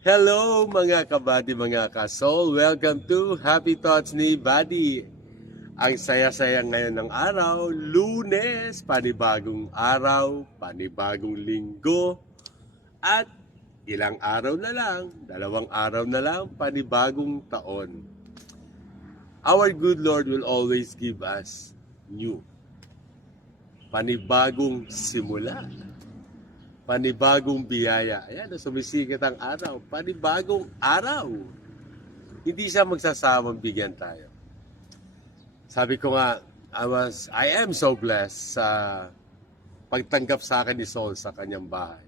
Hello mga kabady, mga ka-soul. Welcome to Happy Thoughts ni Buddy. Ang saya-saya ngayon ng araw, Lunes, panibagong araw, panibagong linggo, at ilang araw na lang, 2 araw na lang, panibagong taon. Our good Lord will always give us new, panibagong simula. Panibagong biyaya. Ayan, sumisikat ang araw. Panibagong araw. Hindi siya magsasawang bigyan tayo. Sabi ko nga, I am so blessed sa pagtanggap sa akin ni Saul sa kanyang bahay.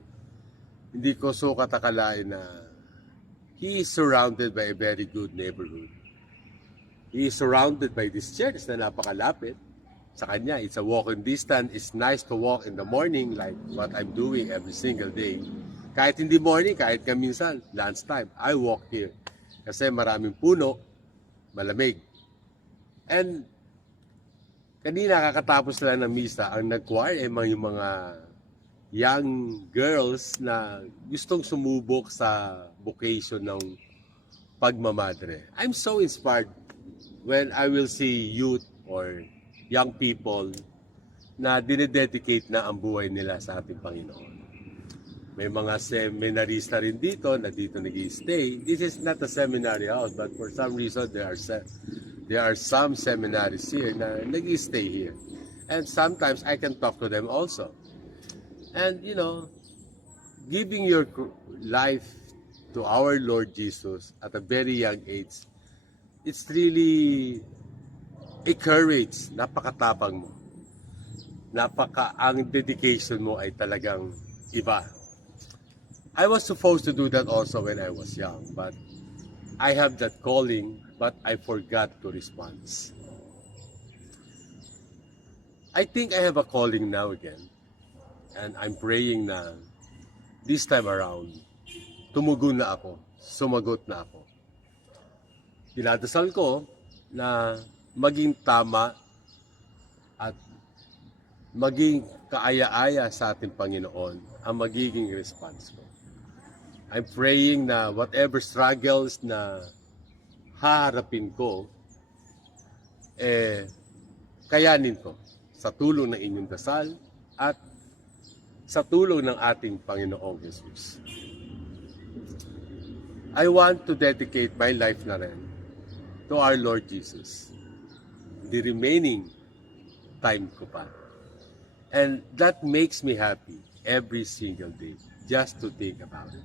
Hindi ko sukat akalain na he is surrounded by a very good neighborhood. He is surrounded by this church na napakalapit. Sa kanya, it's a walking distance. It's nice to walk in the morning like what I'm doing every single day. Kahit hindi morning, kahit minsan, lunchtime, I walk here. Kasi maraming puno, malamig. And kanina kakatapos lang ng misa, ang nag-choir ay yung mga young girls na gustong sumubok sa vocation ng pagmamadre. I'm so inspired when I will see youth or young people na dinededicate na ang buhay nila sa ating Panginoon. May mga seminarista rin dito na dito nag-stay. This is not a seminary house, but for some reason there are some seminaries here na nag-stay here. And sometimes I can talk to them also. And giving your life to our Lord Jesus at a very young age, it's really a courage, napakatapang mo. Ang dedication mo ay talagang iba. I was supposed to do that also when I was young, but I have that calling, but I forgot to respond. I think I have a calling now again, and I'm praying na this time around, tumugon na ako, sumagot na ako. Dinadasal ko na maging tama at maging kaaya-aya sa ating Panginoon ang magiging response ko. I'm praying na whatever struggles na haharapin ko, kayanin ko sa tulong ng inyong dasal at sa tulong ng ating Panginoong Jesus. I want to dedicate my life na rin to our Lord Jesus. The remaining time ko pa. And that makes me happy every single day just to think about it.